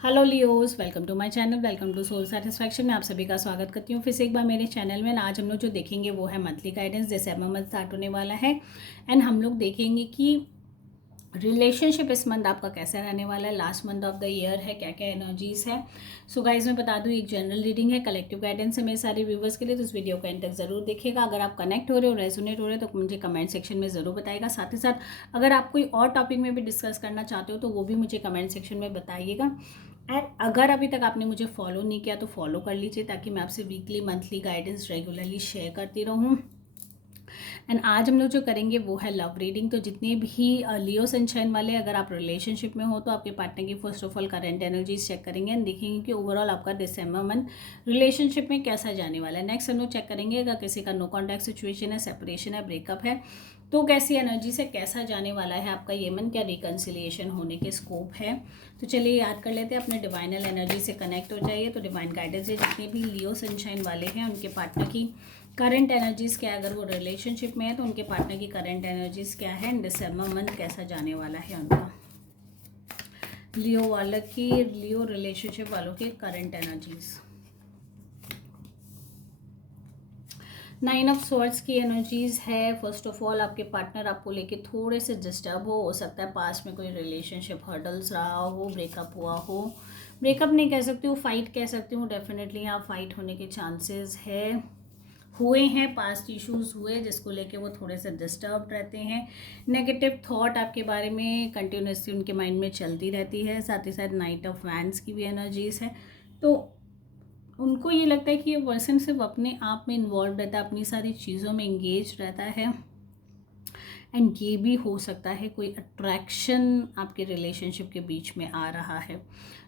Hello Leos, welcome to my channel, welcome to soul satisfaction में आप सभी का स्वागत करती हूँ फिर से एक बार मेरे चैनल में। आज हम लोग जो देखेंगे वो है मंथली गाइडेंस। दिसंबर मंथ स्टार्ट होने वाला है एंड हम लोग देखेंगे कि रिलेशनशिप इस मंथ आपका कैसा रहने वाला है। Last month of the year है, क्या क्या एनर्जीज है। सो गाइज मैं बता दूं, एक जनरल रीडिंग है, कलेक्टिव गाइडेंस है मेरे सारे व्यूवर्स के लिए, तो इस वीडियो को एंड तक जरूर देखिएगा। अगर आप कनेक्ट हो रहे हो, रेजोनेट हो रहे हो तो मुझे कमेंट सेक्शन में ज़रूर बताइएगा। साथ ही साथ अगर आप कोई और टॉपिक में भी डिस्कस करना चाहते हो तो वो भी मुझे कमेंट सेक्शन में बताइएगा। एंड अगर अभी तक आपने मुझे फॉलो नहीं किया तो फॉलो कर लीजिए, ताकि मैं आपसे weekly monthly guidance regularly share करती रहूँ। एंड आज हम लोग जो करेंगे वो है लव रीडिंग। तो जितने भी लियो सनशाइन वाले, अगर आप रिलेशनशिप में हो तो आपके पार्टनर की first of all current energies check करेंगे एंड देखेंगे कि ओवरऑल आपका दिसंबर मंथ रिलेशनशिप में कैसा जाने वाला है। नेक्स्ट हम लोग चेक करेंगे अगर किसी का नो कॉन्टैक्ट सिचुएशन है, सेपरेशन है, ब्रेकअप है, तो कैसी एनर्जी से कैसा जाने वाला है आपका ये मन, क्या रिकन्सिलिएशन होने के स्कोप है। तो चलिए याद कर लेते हैं, अपने डिवाइनल एनर्जी से कनेक्ट हो जाइए। तो डिवाइन गाइडेंस से जितने भी लियो सनशाइन वाले हैं उनके पार्टनर की करंट एनर्जीज क्या है, अगर वो रिलेशनशिप में है तो उनके पार्टनर की करंट एनर्जीज क्या है, दिसंबर मंथ कैसा जाने वाला है उनका। लियो रिलेशनशिप वालों के करंट एनर्जीज। 9 ऑफ स्वॉर्ड्स की एनर्जीज है। फर्स्ट ऑफ ऑल आपके पार्टनर आपको लेके थोड़े से डिस्टर्ब हो सकता है पास्ट में कोई रिलेशनशिप हर्डल्स रहा हो, ब्रेकअप हुआ हो। ब्रेकअप नहीं कह सकती हूँ, फाइट कह सकती हूँ। डेफिनेटली यहाँ फाइट होने के चांसेस है, हुए हैं, पास्ट इश्यूज हुए जिसको लेके वो थोड़े से डिस्टर्ब रहते हैं। नेगेटिव थॉट आपके बारे में कंटिन्यूसली उनके माइंड में चलती रहती है। साथ ही साथ नाइट ऑफ वैंड्स की भी एनर्जीज है। तो उनको ये लगता है कि ये पर्सन सिर्फ अपने आप में इन्वॉल्व रहता है, अपनी सारी चीज़ों में इंगेज रहता है। एंड ये भी हो सकता है कोई अट्रैक्शन आपके रिलेशनशिप के बीच में आ रहा है,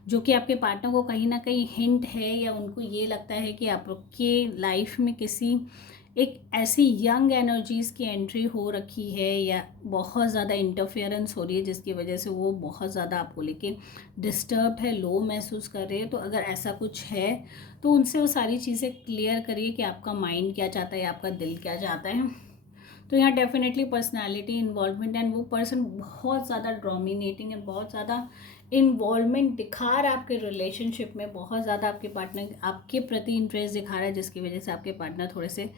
जो कि आपके पार्टनर को कहीं ना कहीं हिंट है, या उनको ये लगता है कि आपके लाइफ में किसी एक ऐसी यंग एनर्जीज की एंट्री हो रखी है, या बहुत ज़्यादा इंटरफेरेंस हो रही है जिसकी वजह से वो बहुत ज़्यादा आपको लेके डिस्टर्ब है, लो महसूस कर रहे हैं। तो अगर ऐसा कुछ है तो उनसे वो सारी चीज़ें क्लियर करिए कि आपका माइंड क्या चाहता है, आपका दिल क्या चाहता है। तो यहाँ डेफिनेटली पर्सनालिटी इन्वॉल्वमेंट एंड वो पर्सन बहुत ज़्यादा डोमिनेटिंग एंड बहुत ज़्यादा इन्वॉल्वमेंट दिखा रहा है आपके रिलेशनशिप में, बहुत ज़्यादा आपके पार्टनर आपके प्रति इंटरेस्ट दिखा रहा है, जिसकी वजह से आपके पार्टनर थोड़े से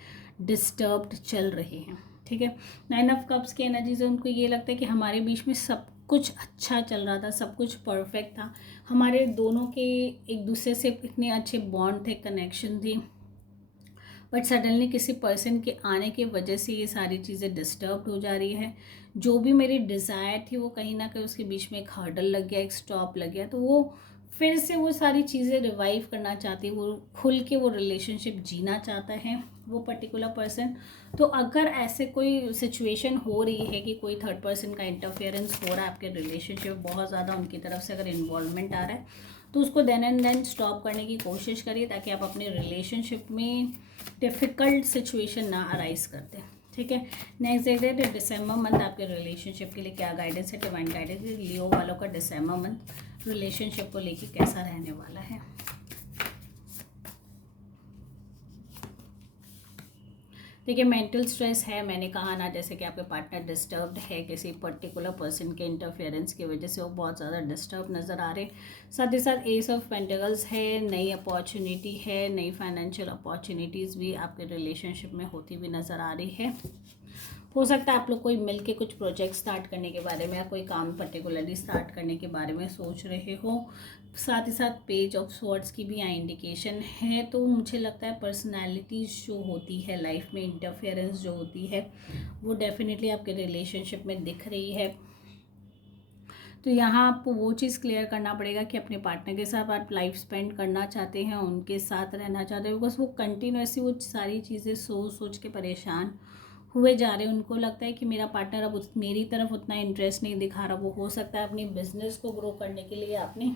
डिस्टर्ब्ड चल रहे हैं। ठीक है। 9 ऑफ कप्स की एनर्जी से उनको ये लगता है कि हमारे बीच में सब कुछ अच्छा चल रहा था, सब कुछ परफेक्ट था, हमारे दोनों के एक दूसरे से इतने अच्छे बॉन्ड थे, कनेक्शन थी, बट सडनली किसी पर्सन के आने की वजह से ये सारी चीज़ें डिस्टर्ब हो जा रही है। जो भी मेरी डिज़ायर थी वो कहीं ना कहीं उसके बीच में एक हर्डल लग गया, एक स्टॉप लग गया। तो वो फिर से वो सारी चीज़ें रिवाइव करना चाहती है, वो खुल के वो रिलेशनशिप जीना चाहता है वो पर्टिकुलर पर्सन। तो अगर ऐसे कोई सिचुएशन हो रही है कि कोई थर्ड पर्सन का इंटरफेरेंस हो रहा है आपके रिलेशनशिप, बहुत ज़्यादा उनकी तरफ से अगर इन्वॉल्वमेंट आ रहा है, तो उसको देन एंड देन स्टॉप करने की कोशिश करिए, ताकि आप अपने रिलेशनशिप में डिफ़िकल्ट सिचुएशन ना अराइज करते। ठीक है। नेक्स्ट देखते हैं दिसंबर मंथ आपके रिलेशनशिप के लिए क्या गाइडेंस है। डिवाइन गाइडेंस लियो वालों का दिसंबर मंथ रिलेशनशिप को लेके कैसा रहने वाला है। देखिए, मेंटल स्ट्रेस है, मैंने कहा ना, जैसे कि आपके पार्टनर डिस्टर्ब्ड है किसी पर्टिकुलर पर्सन के इंटरफेरेंस की वजह से, वो बहुत ज़्यादा डिस्टर्ब नज़र आ रहे। साथ ही साथ एस ऑफ पेंटिकल्स है, नई अपॉर्चुनिटी है, नई फाइनेंशियल अपॉर्चुनिटीज़ भी आपके रिलेशनशिप में होती हुई नज़र आ रही है। हो सकता है आप लोग कोई मिल के कुछ प्रोजेक्ट स्टार्ट करने के बारे में, या कोई काम पर्टिकुलरली स्टार्ट करने के बारे में सोच रहे हो। साथ ही साथ पेज ऑफ स्वॉर्ड्स की भी यहाँ इंडिकेशन है। तो मुझे लगता है पर्सनालिटीज़ जो होती है लाइफ में, इंटरफेरेंस जो होती है, वो डेफिनेटली आपके रिलेशनशिप में दिख रही है। तो यहाँ आपको वो चीज़ क्लियर करना पड़ेगा कि अपने पार्टनर के साथ आप लाइफ स्पेंड करना चाहते हैं, उनके साथ रहना चाहते हैं, बिकॉज वो कंटिन्यूसली वो सारी चीज़ें सोच सोच के परेशान हुए जा रहे हैं। उनको लगता है कि मेरा पार्टनर अब मेरी तरफ उतना इंटरेस्ट नहीं दिखा रहा। वो हो सकता है अपनी बिजनेस को ग्रो करने के लिए, अपने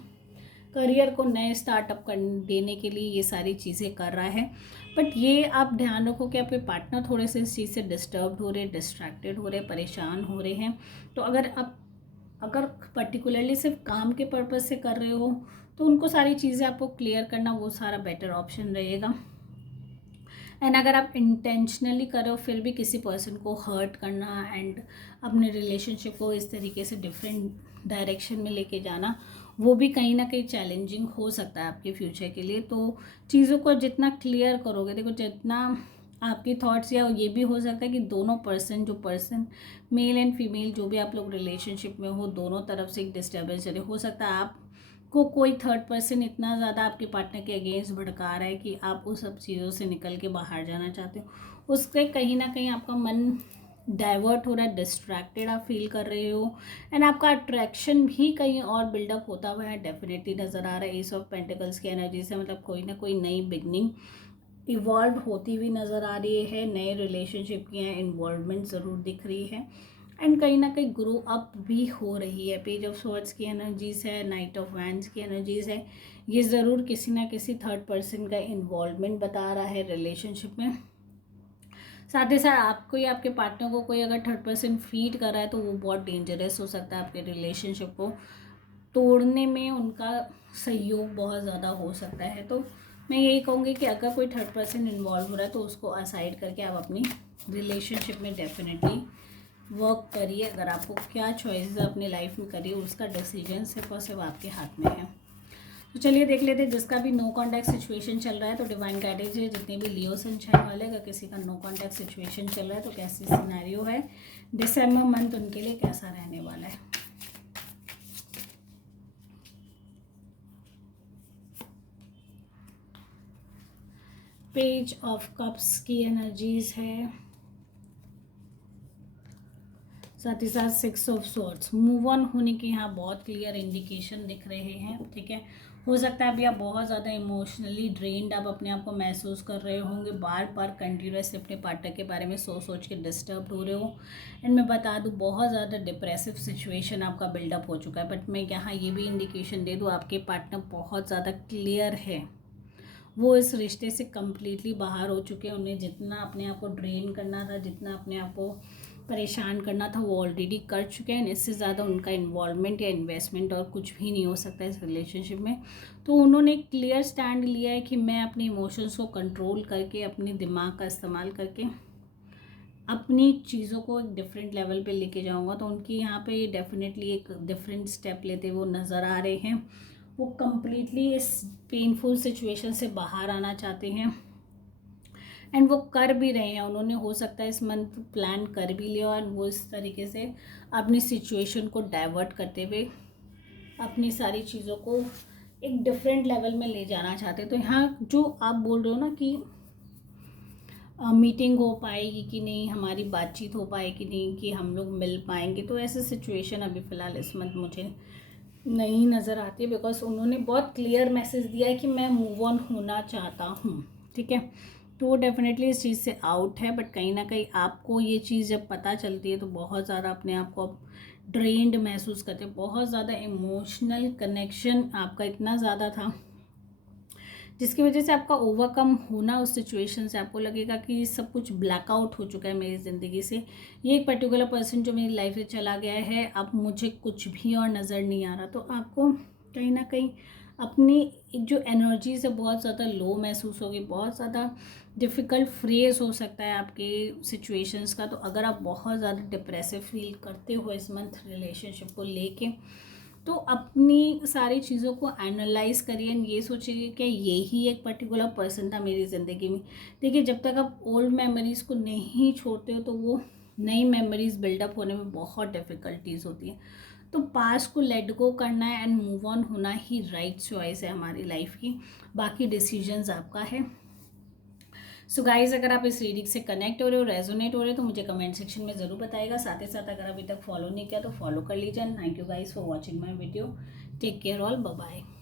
करियर को नए स्टार्टअप कर देने के लिए ये सारी चीज़ें कर रहा है। बट ये आप ध्यान रखो कि आपके पार्टनर थोड़े से इस चीज़ से डिस्टर्ब हो रहे, डिस्ट्रैक्टेड हो रहे, परेशान हो रहे हैं। तो अगर पर्टिकुलरली सिर्फ काम के पर्पज़ से कर रहे हो तो उनको सारी चीज़ें आपको क्लियर करना वो सारा बेटर ऑप्शन रहेगा। एंड अगर आप इंटेंशनली करो फिर भी किसी पर्सन को हर्ट करना एंड अपने रिलेशनशिप को इस तरीके से डिफरेंट डायरेक्शन में लेके जाना, वो भी कहीं ना कहीं चैलेंजिंग हो सकता है आपके फ्यूचर के लिए। तो चीज़ों को जितना क्लियर करोगे, देखो जितना आपकी थॉट्स, या ये भी हो सकता है कि दोनों पर्सन मेल एंड फीमेल जो भी आप लोग रिलेशनशिप में हो, दोनों तरफ से एक डिस्टर्बेंस चले। हो सकता है आपको कोई थर्ड पर्सन इतना ज़्यादा आपके पार्टनर के अगेंस्ट भड़का रहा है कि आप उस सब चीज़ों से निकल के बाहर जाना चाहते हो। उससे कहीं ना कहीं आपका मन डाइवर्ट हो रहा है, डिस्ट्रैक्टेड आप फील कर रहे हो, एंड आपका अट्रैक्शन भी कहीं और बिल्डअप होता हुआ है डेफिनेटली नज़र आ रहा है। एस ऑफ पेंटिकल्स की एनर्जी से मतलब कोई ना कोई नई बिगनिंग इवॉल्व होती हुई नज़र आ रही है, नए रिलेशनशिप की इन्वॉल्वमेंट ज़रूर दिख रही है, एंड कहीं ना कहीं ग्रो अप भी हो रही है। पेज ऑफ स्वॉर्ड्स की एनर्जीज है, नाइट ऑफ वैंड्स की एनर्जीज है। ये ज़रूर किसी ना किसी थर्ड पर्सन का इन्वॉल्वमेंट बता रहा है रिलेशनशिप में। साथ ही साथ आपको या आपके पार्टनर को कोई अगर थर्ड पर्सन फीड कर रहा है तो वो बहुत डेंजरस हो सकता है, आपके रिलेशनशिप को तोड़ने में उनका सहयोग बहुत ज़्यादा हो सकता है। तो मैं यही कहूँगी कि अगर कोई थर्ड पर्सन इन्वॉल्व हो रहा है तो उसको असाइड करके आप अपनी रिलेशनशिप में डेफिनेटली वर्क करिए। अगर आपको क्या चॉइसेस अपनी लाइफ में करिए, उसका डिसीजन सिर्फ और सिर्फ आपके हाथ में है। तो चलिए देख लेते हैं जिसका भी नो कॉन्टैक्ट सिचुएशन चल रहा है, तो डिवाइन गाइडेंस है जितने भी लियो सनशाइन वाले, अगर किसी का नो कॉन्टैक्ट सिचुएशन चल रहा है तो कैसी सिनेरियो है, दिसंबर मंथ उनके लिए कैसा रहने वाला है। पेज ऑफ कप्स की एनर्जीज है, साथ ही साथ 6 ऑफ स्वॉर्ड्स। मूव ऑन होने के यहाँ बहुत क्लियर इंडिकेशन दिख रहे हैं, ठीक है। हो सकता है अभी आप बहुत ज़्यादा इमोशनली ड्रेन्ड आप अपने आप को महसूस कर रहे होंगे, बार बार कंटिन्यूसली अपने पार्टनर के बारे में सोच के डिस्टर्ब हो रहे हो, एंड मैं बता दूँ बहुत ज़्यादा डिप्रेसिव सिचुएशन आपका बिल्डअप हो चुका है। बट मैं यहाँ ये भी इंडिकेशन दे दूँ, आपके पार्टनर बहुत ज़्यादा क्लियर है, वो इस रिश्ते से कम्प्लीटली बाहर हो चुके हैं। उन्हें जितना अपने आप को ड्रेन करना था, जितना अपने आप को परेशान करना था, वो ऑलरेडी कर चुके हैं। इससे ज़्यादा उनका इन्वॉल्वमेंट या इन्वेस्टमेंट और कुछ भी नहीं हो सकता इस रिलेशनशिप में। तो उन्होंने एक क्लियर स्टैंड लिया है कि मैं अपने इमोशंस को कंट्रोल करके, अपने दिमाग का इस्तेमाल करके अपनी चीज़ों को एक डिफरेंट लेवल पे लेके जाऊंगा। तो उनकी यहाँ पे डेफिनेटली एक डिफरेंट स्टेप लेते वो नज़र आ रहे हैं। वो कम्प्लीटली इस पेनफुल सिचुएशन से बाहर आना चाहते हैं, एंड वो कर भी रहे हैं। उन्होंने हो सकता है इस मंथ प्लान कर भी लिया, और वो इस तरीके से अपनी सिचुएशन को डाइवर्ट करते हुए अपनी सारी चीज़ों को एक डिफरेंट लेवल में ले जाना चाहते हैं। तो यहाँ जो आप बोल रहे हो ना कि मीटिंग हो पाएगी कि नहीं, हमारी बातचीत हो पाएगी नहीं, कि हम लोग मिल पाएंगे, तो ऐसे सिचुएशन अभी फ़िलहाल इस मंथ मुझे नहीं नज़र आती है, बिकॉज उन्होंने बहुत क्लियर मैसेज दिया है कि मैं मूव ऑन होना चाहता हूँ, ठीक है। तो वो डेफिनेटली इस चीज़ से आउट है, बट कहीं ना कहीं आपको ये चीज़ जब पता चलती है तो बहुत ज़्यादा अपने आप को ड्रेन्ड महसूस करते हैं। बहुत ज़्यादा इमोशनल कनेक्शन आपका इतना ज़्यादा था जिसकी वजह से आपका ओवरकम होना उस सिचुएशन से, आपको लगेगा कि सब कुछ ब्लैकआउट हो चुका है मेरी ज़िंदगी से। ये एक पर्टिकुलर पर्सन जो मेरी लाइफ से चला गया है, अब मुझे कुछ भी और नज़र नहीं आ रहा। तो आपको कहीं ना कहीं अपनी जो एनर्जी से बहुत ज़्यादा लो महसूस होगी, बहुत ज़्यादा डिफ़िकल्ट फ्रेज हो सकता है आपके सिचुएशंस का। तो अगर आप बहुत ज़्यादा डिप्रेसिव फील करते हो इस मंथ रिलेशनशिप को लेके, तो अपनी सारी चीज़ों को एनालाइज करिए, ये सोचिए कि यही एक पर्टिकुलर पर्सन था मेरी ज़िंदगी में। देखिए, जब तक आप ओल्ड मेमोरीज़ को नहीं छोड़ते हो तो वो नई मेमोरीज़ बिल्डअप होने में बहुत डिफ़िकल्टीज होती हैं। तो पास्ट को लेट गो करना है एंड मूव ऑन होना ही राइट चॉइस है हमारी लाइफ की। बाकी डिसीजंस आपका है। सो गाइज, अगर आप इस रीडिंग से कनेक्ट हो रहे हो, रेजोनेट हो रहे हो, तो मुझे कमेंट सेक्शन में ज़रूर बताइएगा। साथ ही साथ अगर अभी तक फॉलो नहीं किया तो फॉलो कर लीजिए। Thank you guys for watching my video. Take care all, bye bye.